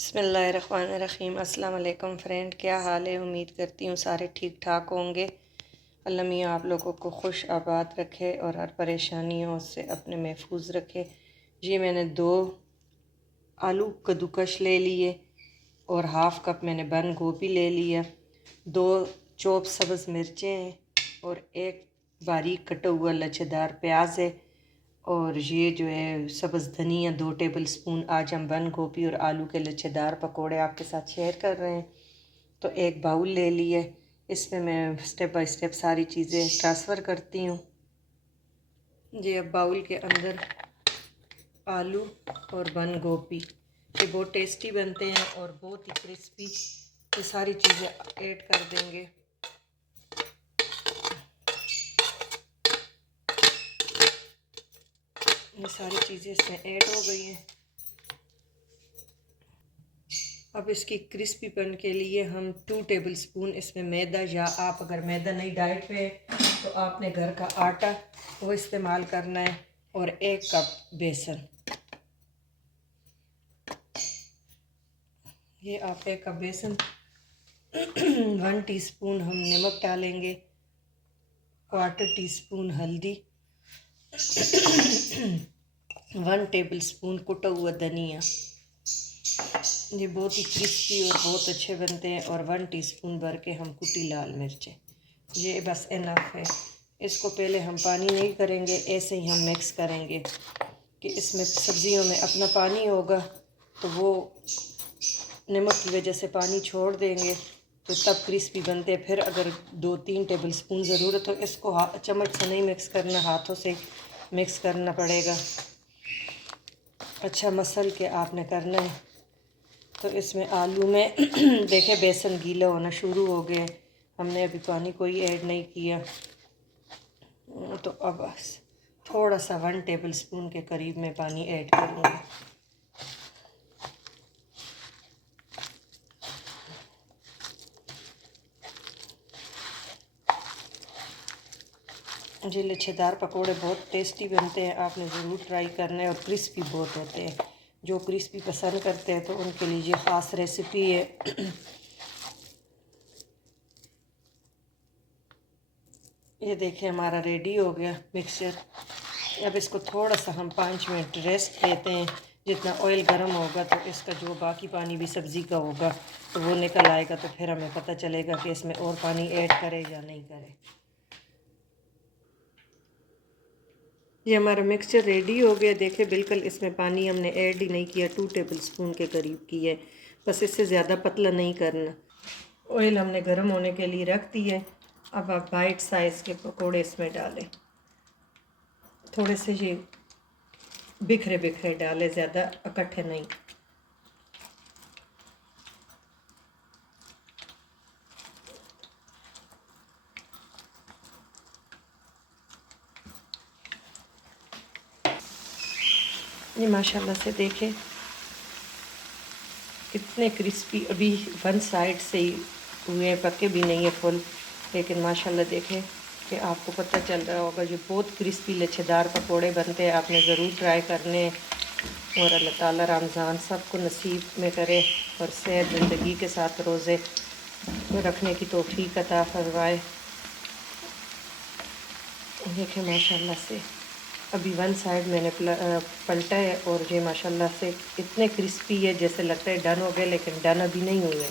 बिस्मिल्लाहिर्रहमानिर्रहीम। अस्सलाम वालेकुम फ्रेंड, क्या हाल है? उम्मीद करती हूँ सारे ठीक ठाक होंगे। अल्लाह मियाँ आप लोगों को खुश आबाद रखे और हर परेशानियों से अपने महफूज रखे। ये मैंने 2 आलू कद्दूकश ले लिए और हाफ़ कप मैंने बंद गोभी ले लिया, 2 चॉप सब्ज़ मिर्चें हैं और 1 बारीक कटा हुआ लच्छेदार प्याज है और ये जो है सब्ज़ धनिया 2 टेबल स्पून। आज हम बंद गोभी और आलू के लच्छेदार पकोड़े आपके साथ शेयर कर रहे हैं। तो एक बाउल ले लिया, इसमें मैं स्टेप बाय स्टेप सारी चीज़ें ट्रांसफ़र करती हूँ। ये अब बाउल के अंदर आलू और बंद गोभी, ये बहुत टेस्टी बनते हैं और बहुत ही क्रिस्पी, ये सारी चीज़ें ऐड कर देंगे। ये सारी चीज़ें इसमें ऐड हो गई हैं। अब इसकी क्रिस्पीपन के लिए हम 2 टेबल स्पून इसमें मैदा, या आप अगर मैदा नहीं डाइट पे तो आपने घर का आटा वो इस्तेमाल करना है, और 1 कप बेसन। ये आप 1 कप बेसन 1 टीस्पून हम नमक डालेंगे, 1/4 टीस्पून हल्दी, 1 टेबल स्पून कुटा हुआ धनिया। ये बहुत ही क्रिस्पी और बहुत अच्छे बनते हैं। और 1 टीस्पून भर के हम कुटी लाल मिर्चें। ये बस इनफ है। इसको पहले हम पानी नहीं करेंगे, ऐसे ही हम मिक्स करेंगे कि इसमें सब्जियों में अपना पानी होगा तो वो नमक की वजह से पानी छोड़ देंगे तो तब क्रिस्पी बनते हैं। फिर अगर 2-3 टेबल स्पून ज़रूरत हो, इसको चम्मच से नहीं मिक्स करना, हाथों से मिक्स करना पड़ेगा। अच्छा मसल के आपने करना है। तो इसमें आलू में देखें बेसन गीला होना शुरू हो गया, हमने अभी पानी कोई ऐड नहीं किया। तो अब बस थोड़ा सा 1 टेबल स्पून के करीब में पानी ऐड करूँगी। ये लच्छेदार पकोड़े बहुत टेस्टी बनते हैं, आपने ज़रूर ट्राई करना है और क्रिस्पी बहुत होते हैं। जो क्रिस्पी पसंद करते हैं तो उनके लिए ये ख़ास रेसिपी है। ये देखें हमारा रेडी हो गया मिक्सचर। अब इसको थोड़ा सा हम 5 मिनट रेस्ट देते हैं। जितना ऑयल गर्म होगा तो इसका जो बाकी पानी भी सब्ज़ी का होगा तो वो निकल आएगा, तो फिर हमें पता चलेगा कि इसमें और पानी ऐड करें या नहीं करें। ये हमारा मिक्सचर रेडी हो गया। देखें बिल्कुल इसमें पानी हमने ऐड ही नहीं किया, 2 टेबल स्पून के करीब की है। बस इससे ज़्यादा पतला नहीं करना। ऑयल हमने गर्म होने के लिए रख दी है। अब आप बाइट साइज़ के पकोड़े इसमें डालें, थोड़े से ये बिखरे बिखरे डालें, ज़्यादा इकट्ठे नहीं। ये माशाल्लाह से देखें कितने क्रिस्पी, अभी 1 साइड से ही हुए हैं, पके भी नहीं है फुल, लेकिन माशाल्लाह देखें कि आपको पता चल रहा होगा ये बहुत क्रिस्पी लच्छेदार पकोड़े बनते हैं। आपने ज़रूर ट्राई करने और अल्लाह ताला रमज़ान सबको नसीब में करे और सेहत ज़िंदगी के साथ रोज़े रखने की तौफीक अता फरमाए। देखें माशाल्लाह से अभी 1 साइड मैंने पलटा है और ये माशाल्लाह से इतने क्रिस्पी है जैसे लगता है डन हो गए, लेकिन डन अभी नहीं हुए।